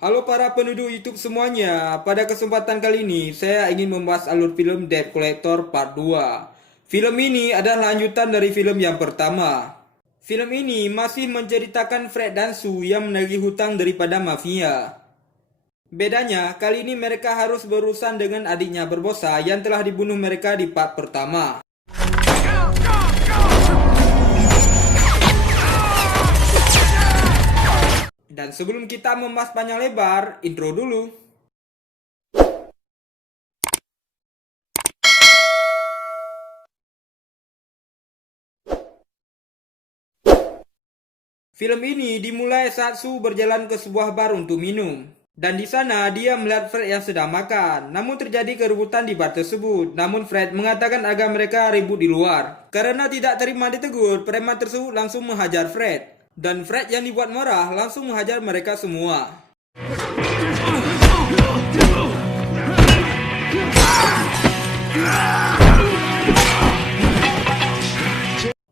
Halo para penduduk YouTube semuanya, pada kesempatan kali ini saya ingin membahas alur film Debt Collector Part 2. Film ini adalah lanjutan dari film yang pertama. Film ini masih menceritakan Fred dan Sue yang menagih hutang daripada mafia. Bedanya, kali ini mereka harus berurusan dengan adiknya berbosa yang telah dibunuh mereka di part pertama. Dan sebelum kita membahas panjang lebar, intro dulu. Film ini dimulai saat Sue berjalan ke sebuah bar untuk minum. Dan di sana dia melihat Fred yang sedang makan. Namun terjadi keributan di bar tersebut. Namun Fred mengatakan agar mereka ribut di luar. Karena tidak terima ditegur, preman tersebut langsung menghajar Fred. Dan Fred yang dibuat marah langsung menghajar mereka semua.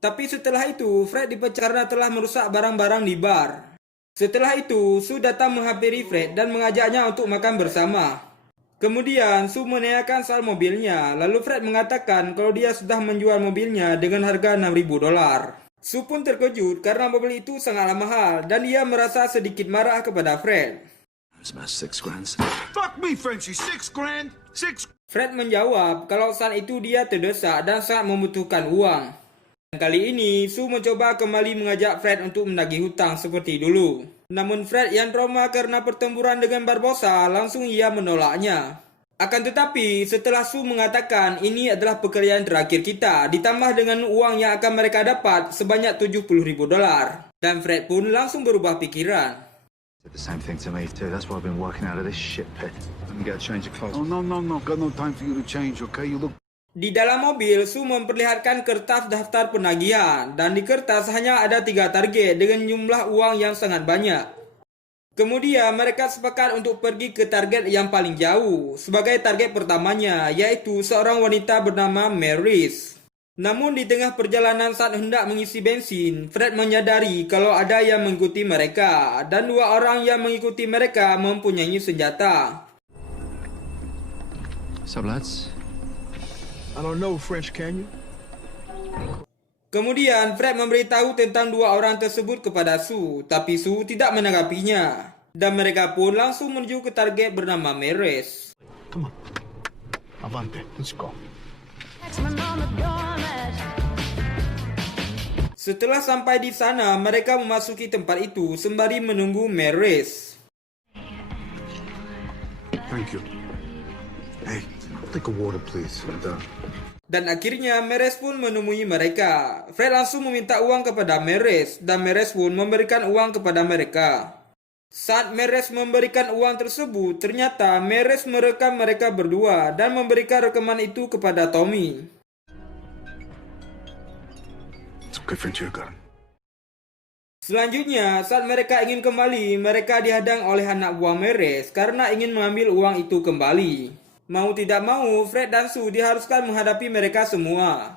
Tapi setelah itu, Fred dipecat karena telah merusak barang-barang di bar. Setelah itu, Sue datang menghampiri Fred dan mengajaknya untuk makan bersama. Kemudian, Sue menanyakan soal mobilnya, lalu Fred mengatakan kalau dia sudah menjual mobilnya dengan harga $6.000. Sue pun terkejut karena mobil itu sangatlah mahal dan dia merasa sedikit marah kepada Fred. It's about $6 grand. Fuck me, Frenchie. $6 grand. Fred menjawab kalau saat itu dia terdesak dan sangat membutuhkan uang. Dan kali ini, Sue mencoba kembali mengajak Fred untuk menagih hutang seperti dulu. Namun Fred yang trauma karena pertempuran dengan Barbosa, langsung ia menolaknya. Akan tetapi, setelah Sue mengatakan ini adalah pekerjaan terakhir kita, ditambah dengan uang yang akan mereka dapat sebanyak $70.000. Dan Fred pun langsung berubah pikiran. Did the same thing to me too. That's why I've been working out of this shit pit. Let me get a change of clothes. Oh no. Got no time for you to change, okay? You look. Di dalam mobil, Sue memperlihatkan kertas daftar penagihan, dan di kertas hanya ada 3 target dengan jumlah uang yang sangat banyak. Kemudian mereka sepakat untuk pergi ke target yang paling jauh, sebagai target pertamanya, yaitu seorang wanita bernama Maris. Namun di tengah perjalanan saat hendak mengisi bensin, Fred menyadari kalau ada yang mengikuti mereka, dan 2 orang yang mengikuti mereka mempunyai senjata. What's up, lads? I don't know French, can you? Kemudian Fred memberitahu tentang 2 orang tersebut kepada Sue, tapi Sue tidak menanggapinya. Dan mereka pun langsung menuju ke target bernama Maris. Come on. Avante. Let's go. Setelah sampai di sana, mereka memasuki tempat itu sembari menunggu Maris. Thank you. Hey, take a water, please. Dan akhirnya Maris pun menemui mereka. Fred langsung meminta uang kepada Maris, dan Maris pun memberikan uang kepada mereka. Saat Maris memberikan uang tersebut, ternyata Maris merekam mereka berdua dan memberikan rekaman itu kepada Tommy. It's okay, Frenchie. I got him. Selanjutnya, saat mereka ingin kembali, mereka dihadang oleh anak buah Maris karena ingin mengambil uang itu kembali. Mau tidak mau, Fred dan Sue diharuskan menghadapi mereka semua.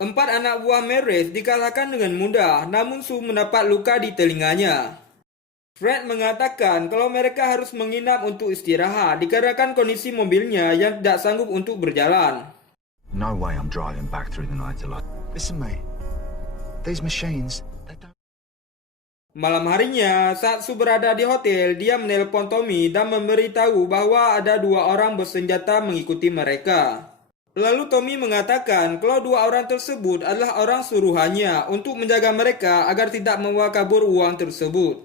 Empat anak buah Maris dikalahkan dengan mudah, namun Sue mendapat luka di telinganya. Fred mengatakan kalau mereka harus menginap untuk istirahat dikarenakan kondisi mobilnya yang tidak sanggup untuk berjalan. No way I'm driving back through the night alone. Listen, mate. These machines. Malam harinya, saat Sue berada di hotel, dia menelpon Tommy dan memberitahu bahwa ada 2 orang bersenjata mengikuti mereka. Lalu Tommy mengatakan kalau 2 orang tersebut adalah orang suruhannya untuk menjaga mereka agar tidak membawa kabur uang tersebut.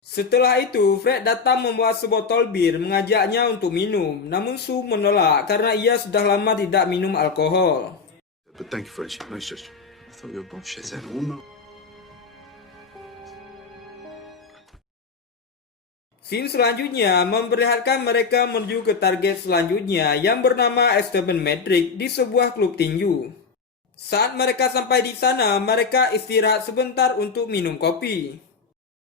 Setelah itu, Fred datang membawa sebotol bir mengajaknya untuk minum, namun Sue menolak karena ia sudah lama tidak minum alkohol. But thank you, Frenchie. Nice gesture. I thought you were bullshit. Scene selanjutnya memperlihatkan mereka menuju ke target selanjutnya yang bernama Esteban Matrix di sebuah klub tinju. Saat mereka sampai di sana, mereka istirahat sebentar untuk minum kopi.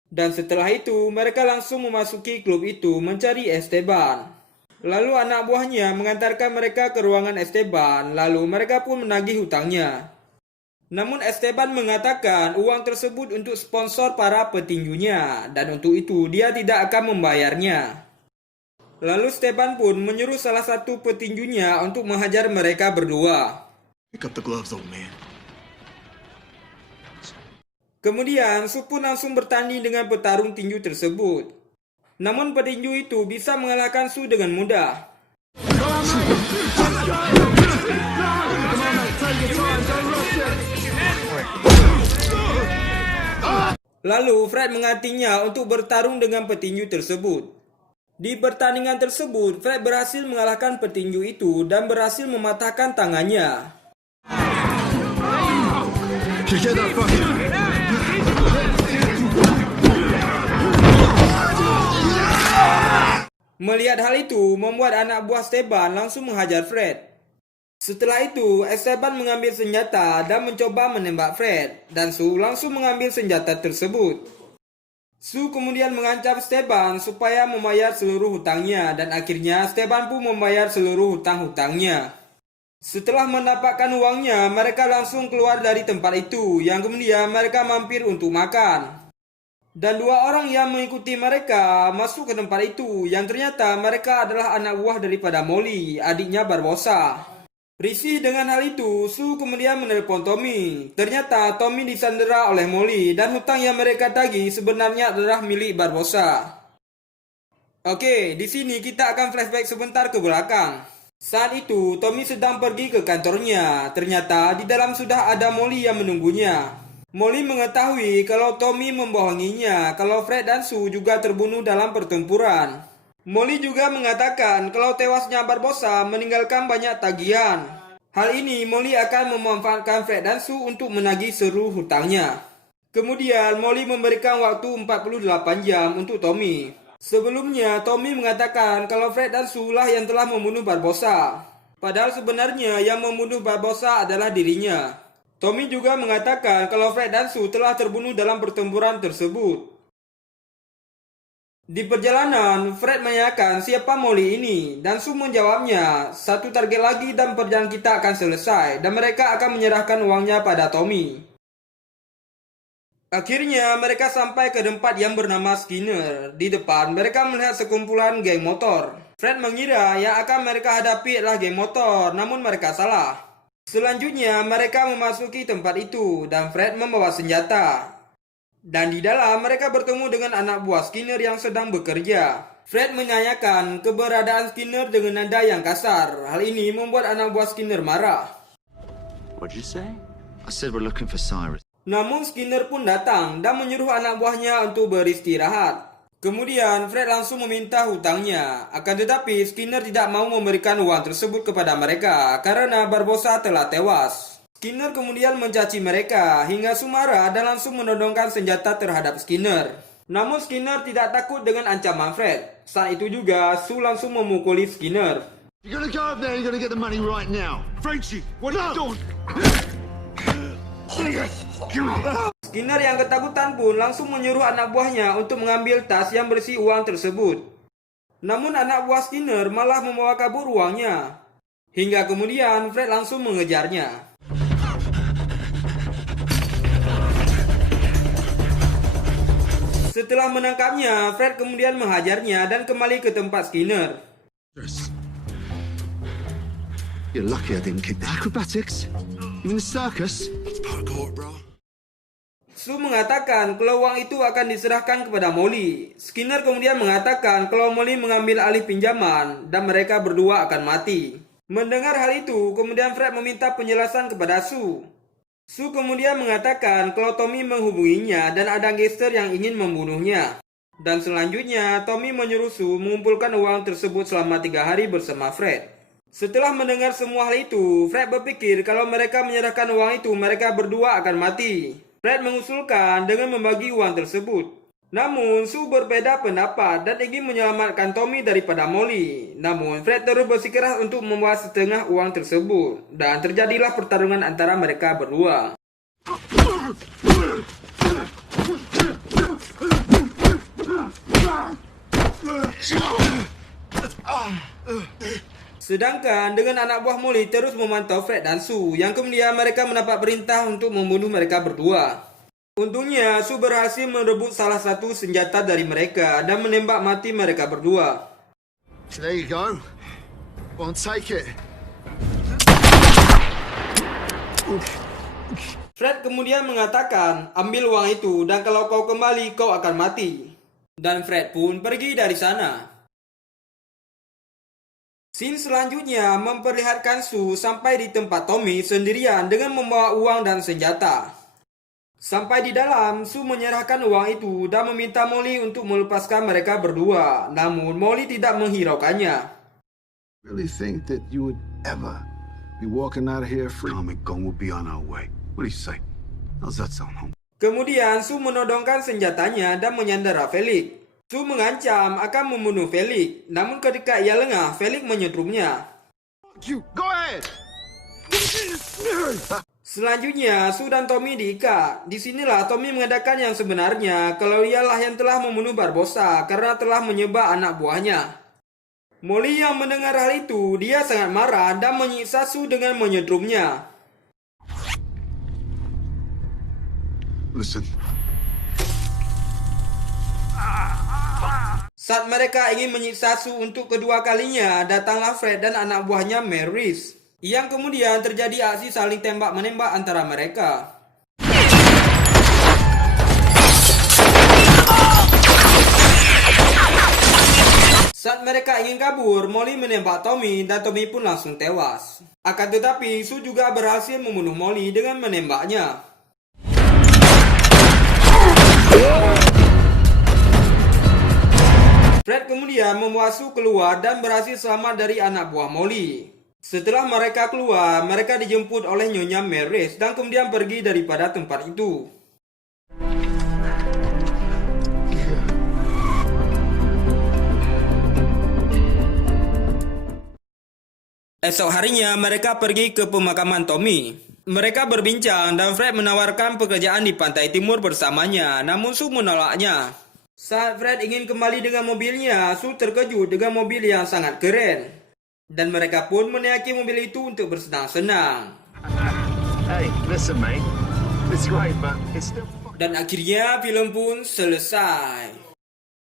Dan setelah itu, mereka langsung memasuki klub itu mencari Esteban. Lalu anak buahnya mengantarkan mereka ke ruangan Esteban, lalu mereka pun menagih hutangnya. Namun Esteban mengatakan uang tersebut untuk sponsor para petinjunya dan untuk itu dia tidak akan membayarnya. Lalu Esteban pun menyuruh salah satu petinjunya untuk menghajar mereka berdua. Pick up the gloves, old man. Kemudian Su pun langsung bertanding dengan petarung tinju tersebut. Namun petinju itu bisa mengalahkan Su dengan mudah. Lalu Fred menggantinya untuk bertarung dengan petinju tersebut. Di pertandingan tersebut, Fred berhasil mengalahkan petinju itu dan berhasil mematahkan tangannya. Get that fucking... Melihat hal itu, membuat anak buah Esteban langsung menghajar Fred. Setelah itu, Esteban mengambil senjata dan mencoba menembak Fred, dan Su langsung mengambil senjata tersebut. Su kemudian mengancam Esteban supaya membayar seluruh hutangnya, dan akhirnya Esteban pun membayar seluruh hutang-hutangnya. Setelah mendapatkan uangnya, mereka langsung keluar dari tempat itu, yang kemudian mereka mampir untuk makan. Dan dua orang yang mengikuti mereka masuk ke tempat itu, yang ternyata mereka adalah anak buah daripada Molly, adiknya Barbosa. Risih dengan hal itu, Su kemudian menelpon Tommy. Ternyata Tommy disandera oleh Molly dan hutang yang mereka tagih sebenarnya adalah milik Barbosa. Oke, di sini kita akan flashback sebentar ke belakang. Saat itu, Tommy sedang pergi ke kantornya. Ternyata di dalam sudah ada Molly yang menunggunya. Molly mengetahui kalau Tommy membohonginya kalau Fred dan Su juga terbunuh dalam pertempuran. Molly juga mengatakan kalau tewasnya Barbosa meninggalkan banyak tagihan. Hal ini Molly akan memanfaatkan Fred dan Su untuk menagih seluruh hutangnya. Kemudian Molly memberikan waktu 48 jam untuk Tommy. Sebelumnya Tommy mengatakan kalau Fred dan Su lah yang telah membunuh Barbosa. Padahal sebenarnya yang membunuh Barbosa adalah dirinya. Tommy juga mengatakan kalau Fred dan Su telah terbunuh dalam pertempuran tersebut. Di perjalanan, Fred menanyakan siapa Molly ini, dan Su menjawabnya, satu target lagi dan perjalanan kita akan selesai, dan mereka akan menyerahkan uangnya pada Tommy. Akhirnya, mereka sampai ke tempat yang bernama Skinner. Di depan, mereka melihat sekumpulan geng motor. Fred mengira yang akan mereka hadapi adalah geng motor, namun mereka salah. Selanjutnya, mereka memasuki tempat itu, dan Fred membawa senjata. Dan di dalam mereka bertemu dengan anak buah Skinner yang sedang bekerja. Fred menanyakan keberadaan Skinner dengan nada yang kasar. Hal ini membuat anak buah Skinner marah. What'd you say? I said we're looking for Cyrus. Namun Skinner pun datang dan menyuruh anak buahnya untuk beristirahat. Kemudian Fred langsung meminta hutangnya. Akan tetapi Skinner tidak mau memberikan uang tersebut kepada mereka karena Barbosa telah tewas. Skinner kemudian mencaci mereka hingga Su marah dan langsung menodongkan senjata terhadap Skinner. Namun Skinner tidak takut dengan ancaman Fred. Saat itu juga Su langsung memukuli Skinner. You're gonna go up there, you're gonna get the money right now. Frenchie, what are you doing? Skinner yang ketakutan pun langsung menyuruh anak buahnya untuk mengambil tas yang berisi uang tersebut. Namun anak buah Skinner malah membawa kabur uangnya. Hingga kemudian Fred langsung mengejarnya. Setelah menangkapnya, Fred kemudian menghajarnya dan kembali ke tempat Skinner. You're lucky I didn't kick the acrobatics. You in the circus? It's parkour, bro. Su mengatakan kalau uang itu akan diserahkan kepada Molly. Skinner kemudian mengatakan kalau Molly mengambil alih pinjaman dan mereka berdua akan mati. Mendengar hal itu, kemudian Fred meminta penjelasan kepada Su. Su kemudian mengatakan kalau Tommy menghubunginya dan ada gangster yang ingin membunuhnya. Dan selanjutnya, Tommy menyuruh Su mengumpulkan uang tersebut selama 3 hari bersama Fred. Setelah mendengar semua hal itu, Fred berpikir kalau mereka menyerahkan uang itu, mereka berdua akan mati. Fred mengusulkan dengan membagi uang tersebut. Namun, Su berbeda pendapat dan ingin menyelamatkan Tommy daripada Molly. Namun, Fred terus bersikeras untuk membawa setengah uang tersebut. Dan terjadilah pertarungan antara mereka berdua. Sedangkan dengan anak buah Molly terus memantau Fred dan Sue, yang kemudian mereka mendapat perintah untuk membunuh mereka berdua. Untungnya, Sue berhasil merebut salah satu senjata dari mereka dan menembak mati mereka berdua. So there you go. Go on, take it. Fred kemudian mengatakan, ambil uang itu dan kalau kau kembali kau akan mati. Dan Fred pun pergi dari sana. Scene selanjutnya memperlihatkan Sue sampai di tempat Tommy sendirian dengan membawa uang dan senjata. Sampai di dalam, Sue menyerahkan uang itu dan meminta Molly untuk melepaskan mereka berdua. Namun Molly tidak menghiraukannya. Really think that you would ever be walking out of here free? Tom and Gong will be on our way. What do you say? How's that sound, home? Kemudian Sue menodongkan senjatanya dan menyandera Felix. Sue mengancam akan membunuh Felix. Namun ketika ia lengah, Felix menyetrumnya. You go ahead. Selanjutnya, Sue dan Tommy diikat. Disinilah Tommy mengatakan yang sebenarnya kalau ialah yang telah membunuh Barbossa karena telah menyebab anak buahnya. Molly yang mendengar hal itu, dia sangat marah dan menyiksa Sue dengan menyetrumnya. Listen. Saat mereka ingin menyiksa Sue untuk kedua kalinya, datanglah Fred dan anak buahnya Maurice. Yang kemudian terjadi aksi saling tembak-menembak antara mereka. Saat mereka ingin kabur, Molly menembak Tommy dan Tommy pun langsung tewas. Akan tetapi, Sue juga berhasil membunuh Molly dengan menembaknya. Fred kemudian membawa Sue keluar dan berhasil selamat dari anak buah Molly. Setelah mereka keluar, mereka dijemput oleh Nyonya Maurice dan kemudian pergi daripada tempat itu. Esok harinya mereka pergi ke pemakaman Tommy. Mereka berbincang dan Fred menawarkan pekerjaan di pantai timur bersamanya, namun Sue menolaknya. Saat Fred ingin kembali dengan mobilnya, Sue terkejut dengan mobil yang sangat keren. Dan mereka pun menaiki mobil itu untuk bersenang-senang. Hey, listen, mate. It's great, but it's still... Dan akhirnya film pun selesai.